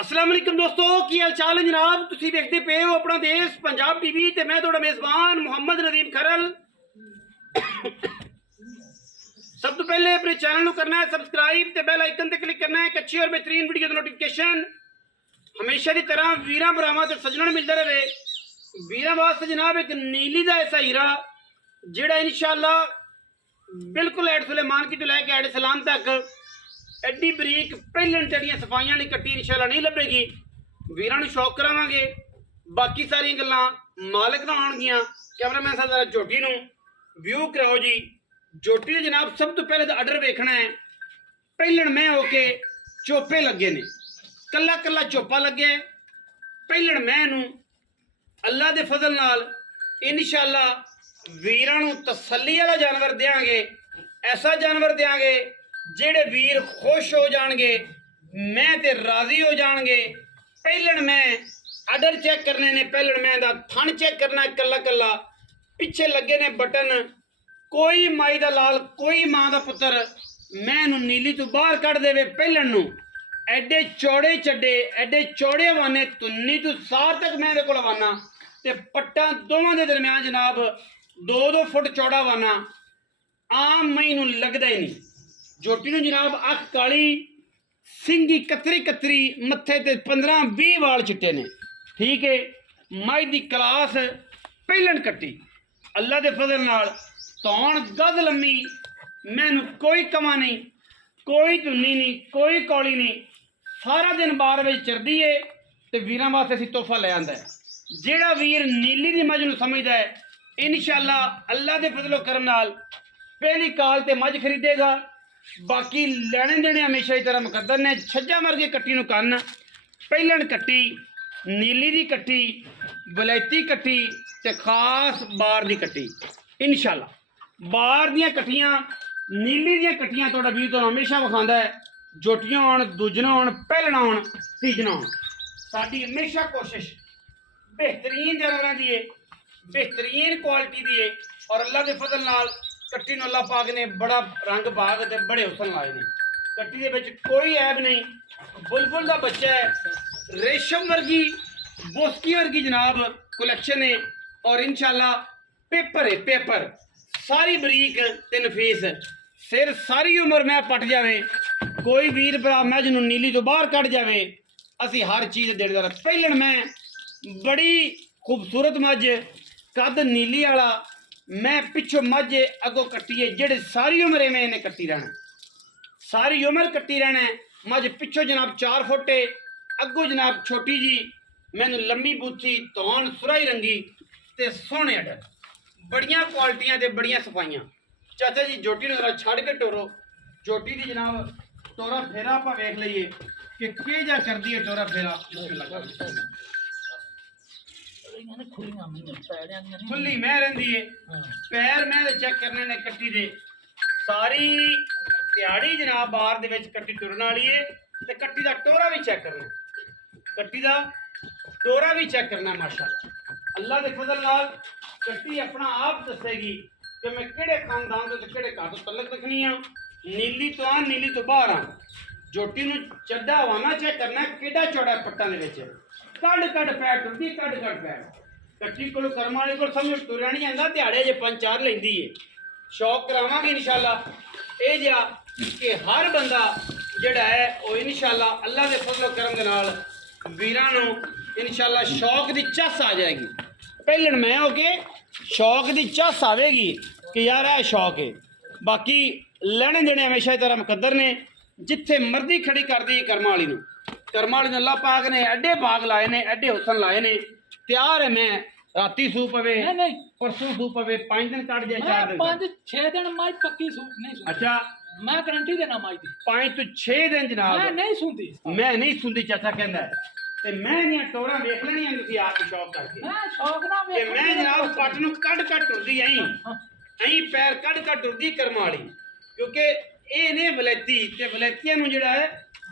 अस्सलाम वालेकुम दोस्तों, की हाल चाल है जनाब। तुसी देखते पे हो अपना देश पंजाब टीवी ते मैं थोड़ा मेज़बान मुहम्मद नदीम खरल। सब तो पहले अपने चैनल को करना है सबसक्राइब ते बेल आइकन ते क्लिक करना है। अच्छी और बेहतरीन वीडियो की नोटिफिकेशन हमेशा की तरह वीरां भरावां ते सज्जणां मिलता रहे। वीरां वास्ते जनाब एक नीली दा ऐसा हीरा जेड़ा इंशाअल्लाह बिल्कुल ऐड सुलेमान की तो लैके ऐड सलाम तक एड्डी बरीक पहलन तेरिया सफाइयां नहीं कट्टी इंशाअल्लाह नहीं लभेगी। वीरां शौक करावांगे, बाकी सारिया गल्लां मालिक ना आउणगियां। कैमरामैन साहब जरा झोटी नूं व्यू कराओ जी। झोटी दे जनाब सब तो पहले तो आर्डर वेखना है। पहलन मैं होके चोपे लगे ने, कला कला चोपा लगे। पहलन मैं नूं अल्लाह दे फजल नाल इंशाअल्लाह वीरां नूं तसल्ली वाला जानवर देंगे। ऐसा जानवर देंगे जेड़े वीर खुश हो जाएंगे, मैं ते राजी हो जाएंगे। पहलन मैं आर्डर चेक करने ने, पहलन मैं दा थन चेक करना कला कला। पिछे लगे ने बटन, कोई माई दा लाल कोई मां दा पुत्र मैं नूं नीली तो बाहर कढ़ देवे। पहलन नूं एडे चौड़े चड्डे, एडे चौड़े हवाने, तुन्नी तो सार तक मैं दे कोल हवाना ते पट्टा दोवां दे दरम्यान जनाब 2-2 फुट चौड़ा हवाना। आम मई नूं लगदा ही नहीं। झोटी नूं जनाब अख काली, सिंगी कतरी कतरी, मत्थे ते 15-20 वाल चिट्टे ने। ठीक है, माई दी क्लास पहलन कट्टी अल्लाह दे फजल नाल। तौण गज लम्मी, मैनू कोई कमा नहीं, कोई धुन्नी नहीं, कोई कौली नहीं। सारा दिन बार में चरदी है तो वीरां वास्ते असीं तोहफा ले आंदा है। जेड़ा वीर नीली दी मझ नूं समझदा है इंशाअल्लाह अल्लाह दे फजलो करम नाल पहली काल ते मझ खरीदेगा। बाकी लेने देने हमेशा की तरह मुकद्दर ने। छज्जा मर के कट्टी नूं कन्न, पहलन कट्टी, नीली दी कट्टी, बलैती कट्टी ते खास बार दी कट्टी। इंशाअल्लाह बार दियां कट्टियां, नीली दियां कट्टियां तुहाडा वीर तुहानूं हमेशा विखांदा है। जोटियां होण, दूजना होण, पहलना होण, तीजना होण, साडी हमेशा कोशिश बेहतरीन जानवरां दी है, बेहतरीन क्वालिटी दी है। और अल्लाह के फजल नाल कट्टी नूं अल्लाह पाक ने बड़ा रंग बाग ते बड़े हुसन लाए ने। कट्टी दे विच कोई ऐब नहीं, बुलबुल दा बच्चा है, रेशम वर्गी बोस्की वर्गी जनाब कलैक्शन है। और इंशाअल्लाह पेपर है, पेपर सारी बरीक ते नफीस। सिर सारी उम्र मैं पट जावे, कोई वीर भरा मैं जिन्हों नीली तो बाहर कट जावे, असी हर चीज़ देने। पहलन मैं बड़ी खूबसूरत मझ, कद नीली वाला, मैं पिछों मझ अगों कट्टी है जेड़े सारी उम्र में इन्हें कट्टी रहना, सारी उम्र कट्टी रहना। मझ पिछों जनाब 4 फुट है, अगों जनाब छोटी जी, मैनू लंबी बूथी, तौन सुराई रंगी ते सोहने अडर, बड़ियां क्वालिटियां ते बड़ियां सफाइयां। चाचा जी जोटी नूं जरा छड़ के टोरो। जोटी दी जनाब टोरा फेरा आपां वेख लईए कि किह जा करदी है टोरा फेरा। खुली मैं रही है, पैर मैं चेक करने ने कट्टी दे। सारी दिहाड़ी जनाब बार दे विच कट्टी टुरन वाली है ते कट्टी दा टोरा भी चेक करना, कट्टी दा टोरा भी चेक करना। माशाअल्लाह अल्लाह दे फजल नाल कट्टी अपना आप दसेगी कि मैं किहड़े खानदान तो किहड़े घर तो तलक रखनी आ। नीली तो आ, नीली तो बाहर आ। जोटी नूं चड्डा हवाना चेक करना किहड़ा चौड़ा पट्टां दे विच, कड़ कड़ पैर टुरदी, कड़ कड़ पैर। कट्टी को कर्म वाले को समझ तुरया नहीं आंदा, दिहाड़े जे 5-4 लैंदी है। शौक करावांगे इंशाअल्लाह ये जा कि हर बंदा जिहड़ा है वो इंशाअल्लाह अल्लाह दे फजलो करम दे नाल वीरां नूं इंशाअल्लाह शौक दी चस आ जाएगी। पहलन मैं हो के शौक दी चस आवेगी कि यार है शौक है। बाकी लेने देने हमेशा की तरह मुकद्दर ने, जिथे मर्जी खड़ी कर दी कर्मा वाली नूं। कर्मा वाली अल्लाह पाक ने एडे बाग लाए ने, एडे हुसन लाए ने। तैयार है मैं राती सू पवे, परसों सू पवे, 5 दिन कट जाए, 4 दिन 5-6 दिन माई पक्की सूप नहीं सुनती। अच्छा मैं गारंटी देना माई दी 5 तो 6 दिन जनाब मैं नहीं सुनती, मैं नहीं सुनती। चाचा कहता है ते मैं नी टोरा वेख लेनी तुसीं आप शौक करके। मैं शौक ना ते मैं जनाब पट नूं कट कट टुरदी आई पैर कट कट टुरदी कर्मा वाली, क्योंकि ये ने वलैती ते वलैतियां नूं जिहड़ा है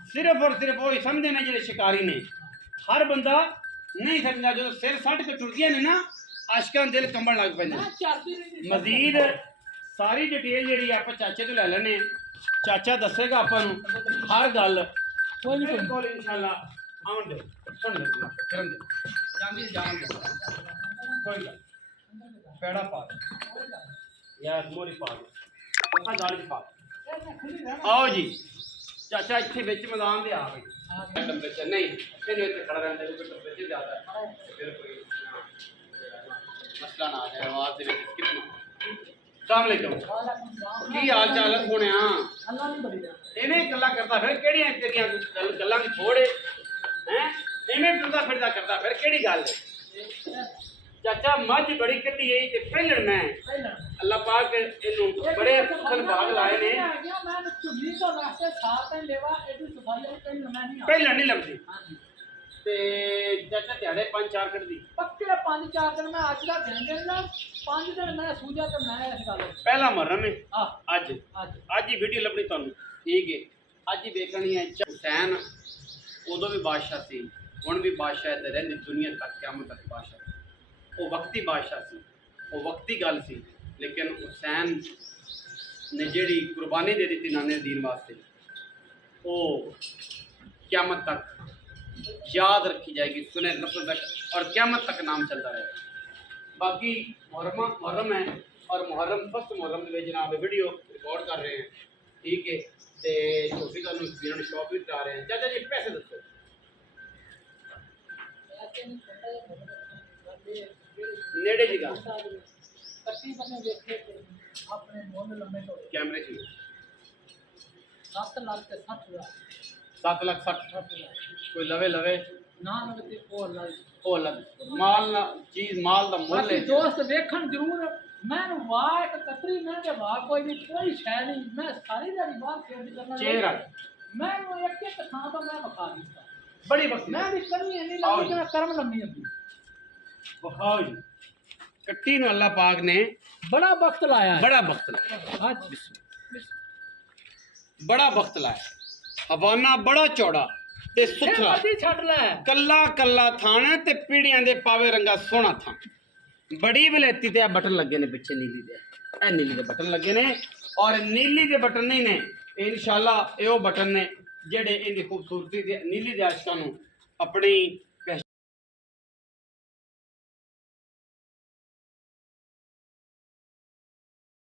सिर्फ और सिर्फ वो ही समझदे ने जिहड़े शिकारी ने। हर बंदा नहीं समझदा, जो सिर सट के टुरदियां ने ना आशकां दिल कंबण लग पैंदा। मजीद सारी डिटेल जिहड़ी आप चाचे तो लै लैने, चाचा दसेगा आपां नूं हर गल। बिल्कुल इंशाअल्लाह ਆਉਣ ਦੇ ਸੁਣ ਲੈ ਕਰਨ ਦੇ ਜਾਂਦੀ ਜਾਣ ਦੇ ਕੋਈ ਗੱਲ ਪੈੜਾ ਪਾ ਯਾਰ ਮੋਰੀ ਪਾ ਪੱਕਾ ਜਾਲ ਚ ਪਾ ਆਓ ਜੀ ਚਾਚਾ ਇੱਥੇ ਵਿੱਚ ਮੈਦਾਨ ਦੇ ਆ ਗਏ ਡੱਬੇ ਚ ਨਹੀਂ ਇਹਨੂੰ ਇੱਥੇ ਖੜਾ ਰਹਿੰਦਾ ਕਿਉਂਕਿ ਡੱਬੇ ਚ ਜ਼ਿਆਦਾ ਫਿਰ ਕੋਈ ਮਸਲਾ ਨਾ ਆ ਜਾਏ ਆਵਾਜ਼ ਦੇ ਵਿੱਚ ਕਿਤਨਾ ਸਲਾਮੁਅਲੈਕੁਮ ਕੀ ਹਾਲ ਚਾਲ ਹੈ ਸੋਹਣਿਆ ਅੱਲਾ ਨੂੰ ਬੜੀ ਇਹਨੇ ਗੱਲਾਂ ਕਰਦਾ ਫਿਰ ਕਿਹੜੀਆਂ ਤੇਰੀਆਂ ਗੱਲਾਂ ਦੀ ਥੋੜੇ ਹੈ ਇਹਨੇ ਤੁੰਦਾ ਫਿਰਦਾ ਕਰਦਾ ਫਿਰ ਕਿਹੜੀ ਗੱਲ ਹੈ ਚਾਚਾ ਮੱਝ ਬੜੀ ਕੱਢੀ ਗਈ ਤੇ ਪਹਿਲਣ ਮੈਂ ਪਹਿਲਾਂ ਅੱਲਾਹ ਪਾਕ ਇਹਨੂੰ ਬੜੇ ਫਸਲ ਬਾਗ ਲਾਏ ਨੇ ਮੈਂ ਚੁੱਲੀ ਤੋਂ ਵਾਸਤੇ ਸਾਥ ਹੈ ਲੈਵਾ ਇਹਦੀ ਸਫਾਈ ਪਹਿਲਾਂ ਮੈਂ ਨਹੀਂ ਪਹਿਲਣ ਨਹੀਂ ਲੱਭਦੀ ਹਾਂਜੀ ਤੇ ਚਾਚਾ ਦਿਹਾੜੇ 5-4 ਕੱਢਦੀ ਪੱਕੇ 5-4 ਦਿਨ ਮੈਂ ਅੱਜ ਦਾ ਦਿਨ ਦੇਣਾ 5 ਦਿਨ ਮੈਂ ਸੂਝਾ ਤੇ ਮੈਂ ਇਸ ਗੱਲ ਪਹਿਲਾ ਮੁਹਰਮ ਹੈ ਆਹ ਅੱਜ ਅੱਜ ਅੱਜ ਹੀ ਵੀਡੀਓ ਲੱਭਣੀ ਤੁਹਾਨੂੰ ਠੀਕ ਹੈ ਅੱਜ ਹੀ ਦੇਖਣੀ ਹੈ ਹੁਸੈਨ ਉਦੋਂ ਵੀ ਬਾਦਸ਼ਾਹ ਸੀ ਹੁਣ ਵੀ ਬਾਦਸ਼ਾਹ ਤੇ ਰਹਿੰਦੀ ਦੁਨੀਆ ਤੱਕ ਕਿਆਮਤ ਤੱਕ ਬਾਦਸ਼ਾਹ ਉਹ ਵਕਤੀ ਬਾਦਸ਼ਾਹ ਸੀ ਉਹ ਵਕਤੀ ਗੱਲ ਸੀ ਲੇਕਿਨ ਹੁਸੈਨ ਨੇ ਜਿਹੜੀ ਕੁਰਬਾਨੀ ਦੇ ਦਿੱਤੀ ਨਾਨੇ ਦੀਨ ਵਾਸਤੇ ਉਹ ਕਿਆਮਤ ਤੱਕ याद रखी जाएगी सुने नस्ल तक और क़यामत तक नाम चलता रहेगा बाकी मुहर्रम है और मुहर्रम फर्स्ट मुहर्रम में जनाब वीडियो रिकॉर्ड कर रहे हैं ठीक है तो छोटी तुम शॉप भी करा रहे हैं चाचा जी पैसे दसो नेड़े जी गल तकरीबन देखे अपने मोन लम्बे तो कैमरे जी 7 लाख ते 60,000 7 लाख 60 कोई लवे लवे ना लगे ते और लाख ਉਹ ਲੱਗ ਮਾਲ ਨਾ ਚੀਜ਼ ਮਾਲ ਦਾ ਮੁੱਲ ਬਾਕੀ ਹੈ ਦੋਸਤ ਵੇਖਣ ਜ਼ਰੂਰ ਮੈਂ ਵਾਹ ਇੱਕ ਕਤਰੀ ਮੈਂ ਤੇ ਵਾਹ ਕੋਈ ਨਹੀਂ ਕੋਈ ਸ਼ੈ ਨਹੀਂ ਮੈਂ ਸਾਰੀ ਦਿਹਾੜੀ ਬਾਹਰ ਖੇਡ ਕਰਨਾ ਚਿਹਰਾ ਮੈਂ ਇੱਕ ਇੱਕ ਥਾਂ ਤੋਂ ਮੈਂ ਵਿਖਾ ਦਿੱਤਾ ਬੜੀ ਵਕਤ ਮੈਂ ਵੀ ਕਰਨੀ ਨਹੀਂ ਲੱਗਦੀ ਕਿ ਕਰਮ ਲੰਮੀ ਹੁੰਦੀ ਬਖਾਓ ਜੀ ਕੱਟੀ ਨੂੰ ਅੱਲਾਹ ਪਾਕ ਨੇ ਬੜਾ ਵਕਤ ਲਾਇਆ ਹੈ ਬੜਾ ਵਕਤ ਲਾਇਆ ਅੱਜ ਬੜਾ ਵਕਤ ਲਾਇਆ ਹਵਾਨਾ ਬੜਾ ਚੌੜਾ ਤੇ ਸੁਥਰਾ ਮਰਜ਼ੀ ਛੱਡ ਲੈ ਕੱਲਾ ਕੱਲਾ ਥਾਣਾ ਤੇ ਪੀੜੀਆਂ ਦੇ ਪਾਵੇ ਰੰਗਾ ਸੋਹਣਾ ਥਾਂ ਬੜੀ ਵਲੇਤੀ ਤੇ ਆ ਬਟਨ ਲੱਗੇ ਨੇ ਪਿੱਛੇ ਨੀਲੀ ਦੇ ਇਹ ਨੀਲੀ ਦੇ ਬਟਨ ਲੱਗੇ ਨੇ ਔਰ ਨੀਲੀ ਦੇ ਬਟਨ ਨਹੀਂ ਨੇ ਇਨਸ਼ਾਅੱਲਾ ਇਹ ਉਹ ਬਟਨ ਨੇ ਜਿਹੜੇ ਇਹਦੀ ਖੂਬਸੂਰਤੀ ਦੇ ਨੀਲੀ ਦੇ ਆਸ਼ਕਾਂ ਨੂੰ ਆਪਣੀ